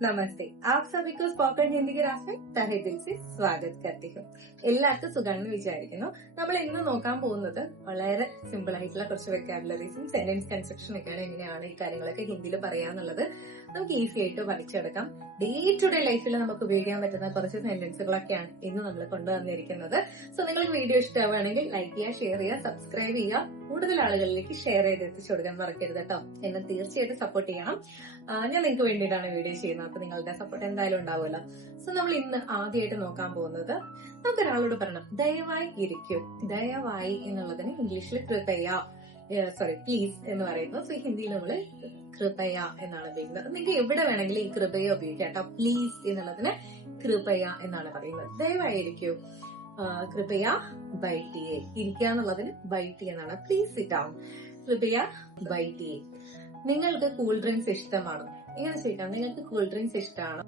नमस्ते, आप सभी को स्पोकन हिंदी क्लास में तहे दिल से സ്വാഗതം करती हूँ. എല്ലാവർക്കും സുഖാണെന്ന് വിചാരിക്കുന്നു. നമ്മൾ ഇന്ന് നോക്കാൻ പോകുന്നത് വളരെ സിമ്പിൾ ആയിട്ടുള്ള കുറച്ച് വെക്കാബുലറീസും സെന്റൻസ് കൺസ്ട്രക്ഷൻ ഒക്കെയാണ്. എങ്ങനെയാണ് ഈ കാര്യങ്ങളൊക്കെ ഹിന്ദിയിൽ പറയാന്നുള്ളത് നമുക്ക് ഈസി ആയിട്ട് പഠിച്ചെടുക്കാം. ഡേ ടു ഡേ ലൈഫിൽ നമുക്ക് ഉപയോഗിക്കാൻ പറ്റുന്ന കുറച്ച് സെന്റൻസുകളൊക്കെയാണ് ഇന്ന് നമ്മൾ കൊണ്ടുവന്നിരിക്കുന്നത്. സോ നിങ്ങൾക്ക് വീഡിയോ ഇഷ്ടമാവുകയാണെങ്കിൽ ലൈക്ക് ചെയ്യുക, ഷെയർ ചെയ്യുക, സബ്സ്ക്രൈബ് ചെയ്യുക. കൂടുതൽ ആളുകളിലേക്ക് ഷെയർ ചെയ്ത് എത്തിച്ചു കൊടുക്കാൻ മറക്കരുത് കേട്ടോ. എന്നെ തീർച്ചയായിട്ടും സപ്പോർട്ട് ചെയ്യണം. ഞാൻ നിങ്ങൾക്ക് വേണ്ടിയിട്ടാണ് വീഡിയോ ചെയ്യുന്നത്. അപ്പൊ നിങ്ങളുടെ സപ്പോർട്ട് എന്തായാലും ഉണ്ടാവുമല്ലോ. സോ നമ്മൾ ഇന്ന് ആദ്യമായിട്ട് നോക്കാൻ പോകുന്നത്, നമുക്ക് ഒരാളോട് പറയണം ദയവായി ഇരിക്കൂ. ദയവായി എന്നുള്ളതിന് ഇംഗ്ലീഷിൽ പ്ലീസ് എന്ന് പറയുന്നു. സോ ഹിന്ദിയിൽ നമ്മള് കൃപയ എന്നാണ് ഉപയോഗിക്കുന്നത്. നിങ്ങൾക്ക് എവിടെ വേണമെങ്കിലും ഈ കൃപയ ഉപയോഗിക്കാം കേട്ടോ. പ്ലീസ് എന്നുള്ളതിന് കൃപയ എന്നാണ് പറയുന്നത്. ദയവായി ഇരിക്കൂ. കൃപയ ബൈറ്റിയെ, ഇരിക്കുക എന്നുള്ളതിന് ബൈറ്റി എന്നാണ്. Please sit down. കൃപയ ബൈറ്റിയെ. നിങ്ങൾക്ക് കൂൾ ഡ്രിങ്ക്സ് ഇഷ്ടമാണോ? ഇങ്ങനെ ചോദിക്കാം, നിങ്ങൾക്ക് കൂൾ ഡ്രിങ്ക്സ് ഇഷ്ടമാണോ?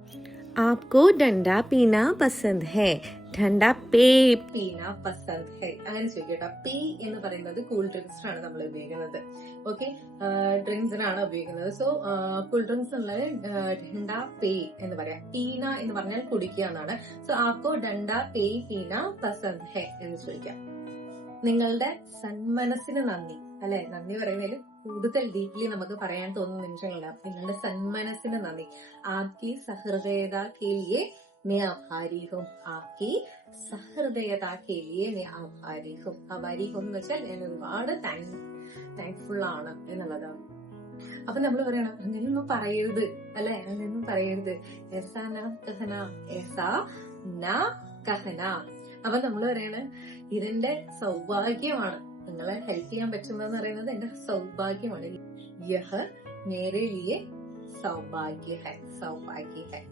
आपको ठंडा पीना पसंद है? ठंडा പീന പസന്ത് ഹൈ, അങ്ങനെ ചോദിക്കട്ടോ. പീ എന്ന് പറയുന്നത് കൂൾ ഡ്രിങ്ക്സിനാണ് നമ്മൾ ഉപയോഗിക്കുന്നത്. ഓക്കെ, ഡ്രിങ്ക്സിനാണ് ഉപയോഗിക്കുന്നത്. സോ കൂൾ ഡ്രിങ്ക്സ് എന്നുള്ളത് ഡണ്ട പേ എന്ന് പറയാം. പീന എന്ന് പറഞ്ഞാൽ കുടിക്കുക എന്നാണ്. സോ ആക്കോ ഡണ്ട പേ പീന പസന്ത് ഹൈ എന്ന് ചോദിക്കാം. നിങ്ങളുടെ സന്മനസ്സിന് നന്ദി, അല്ലെ? നന്ദി പറയുന്നതിൽ കൂടുതൽ ഡീപ്ലി നമുക്ക് പറയാൻ തോന്നുന്ന നിമിഷങ്ങളുണ്ടാവും. നിങ്ങളുടെ സന്മനസ്സിന് നന്ദി. ആക്കി സഹൃദയത കെ ലിയെ मैं आभारी हूँ. आपकी സഹൃദയത കെ ലിയെ मैं आभारी हूँ. आभारी हूँ എന്ന് വെച്ചാൽ ഞാൻ ഒരുപാട് താങ്ക്ഫുൾ ആണ് എന്നുള്ളതാണ്. അപ്പൊ നമ്മൾ പറയണം, അങ്ങനെയൊന്നും പറയരുത്, അല്ലെ? അങ്ങനെയൊന്നും പറയരുത്. എസാ ന കഹന, എസാ ന കഹന. അപ്പൊ നമ്മൾ പറയണ ഇതിന്റെ സൗഭാഗ്യമാണ്, നിങ്ങളെ ഹെൽപ്പ് ചെയ്യാൻ പറ്റുന്നതെന്ന് പറയുന്നത് എന്റെ സൗഭാഗ്യമാണ്. യഹ് മേരെ ലിയെ സൗഭാഗ്യ ഹൈ, സൗഭാഗ്യ ഹൈ.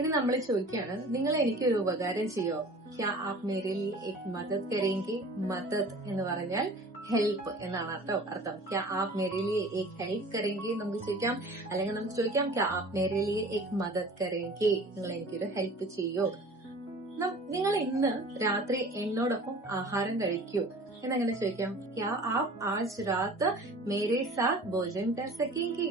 ഇനി നമ്മൾ ചോദിക്കുകയാണ്, നിങ്ങൾ എനിക്കൊരു ഉപകാരം ചെയ്യോ? ക്യാ ആപ് മേരെ ലിയെ ഏക് മദദ് കരേംഗെ? മദദ് എന്ന് പറഞ്ഞാൽ ഹെൽപ്പ് എന്നാണ് അർത്ഥം. ക്യാ ആപ് മേരെ ലിയെ ഏക് ഹെൽപ്പ് കരേംഗെ നമുക്ക് ചോദിക്കാം. അല്ലെങ്കിൽ നമുക്ക് ചോദിക്കാം, ക്യാ ആപ് മേരെ ലിയെ ഏക് മദദ് കരേംഗെ? നിങ്ങൾ എനിക്കൊരു ഹെൽപ്പ് ചെയ്യോ? നിങ്ങൾ ഇന്ന് രാത്രി എന്നോടൊപ്പം ആഹാരം കഴിക്കൂ എന്നങ്ങനെ ചോദിക്കാം. ക്യാ ആപ് ആജ് രാത് മേരെ സാത്ത് ഭോജൻ കർ സകേംഗെ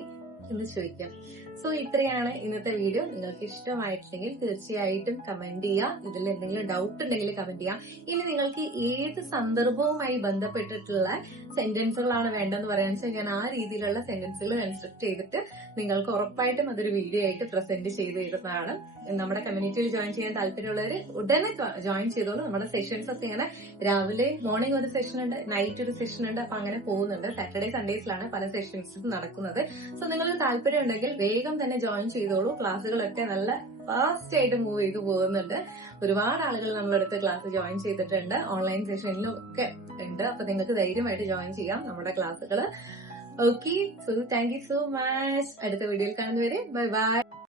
എന്ന് ചോദിക്കാം. സോ ഇത്രയാണ് ഇന്നത്തെ വീഡിയോ. നിങ്ങൾക്ക് ഇഷ്ടമായിട്ടില്ലെങ്കിൽ തീർച്ചയായിട്ടും കമന്റ് ചെയ്യുക. ഇതിൽ എന്തെങ്കിലും ഡൗട്ട് ഉണ്ടെങ്കിൽ കമന്റ് ചെയ്യാം. ഇനി നിങ്ങൾക്ക് ഏത് സന്ദർഭവുമായി ബന്ധപ്പെട്ടിട്ടുള്ള സെന്റൻസുകളാണ് വേണ്ടെന്ന് പറയാന്ന് വെച്ചാൽ ഞാൻ ആ രീതിയിലുള്ള സെന്റൻസുകൾ കൺസ്ട്രക്ട് ചെയ്തിട്ട് നിങ്ങൾക്ക് ഉറപ്പായിട്ടും അതൊരു വീഡിയോ ആയിട്ട് പ്രസന്റ് ചെയ്ത് തരുന്നതാണ്. നമ്മുടെ കമ്മ്യൂണിറ്റിയിൽ ജോയിൻ ചെയ്യാൻ താല്പര്യമുള്ളവർ ഉടനെ ജോയിൻ ചെയ്തോളൂ. നമ്മുടെ സെഷൻസ് ഒക്കെ ഇങ്ങനെ രാവിലെ മോർണിംഗ് ഒരു സെഷൻ ഉണ്ട്, നൈറ്റ് ഒരു സെഷൻ ഉണ്ട്. അപ്പൊ അങ്ങനെ പോകുന്നുണ്ട്. സാറ്റർഡേ സൺഡേസിലാണ് പല സെഷൻസും നടക്കുന്നത്. സോ നിങ്ങൾക്ക് താല്പര്യം ഉണ്ടെങ്കിൽ വേഗം തന്നെ ജോയിൻ ചെയ്തോളൂ. ക്ലാസ്സുകളൊക്കെ നല്ല ഫാസ്റ്റ് ആയിട്ട് മൂവ് ചെയ്ത് പോകുന്നുണ്ട്. ഒരുപാട് ആളുകൾ നമ്മളടുത്ത് ക്ലാസ് ജോയിൻ ചെയ്തിട്ടുണ്ട്. ഓൺലൈൻ സെഷനിലും ഒക്കെ ഉണ്ട്. അപ്പൊ നിങ്ങൾക്ക് ധൈര്യമായിട്ട് ജോയിൻ ചെയ്യാം നമ്മുടെ ക്ലാസ്സുകൾ. Okay, so thank you so much. അടുത്ത വീഡിയോയിൽ കാണുന്നവരെ ബൈ ബൈ.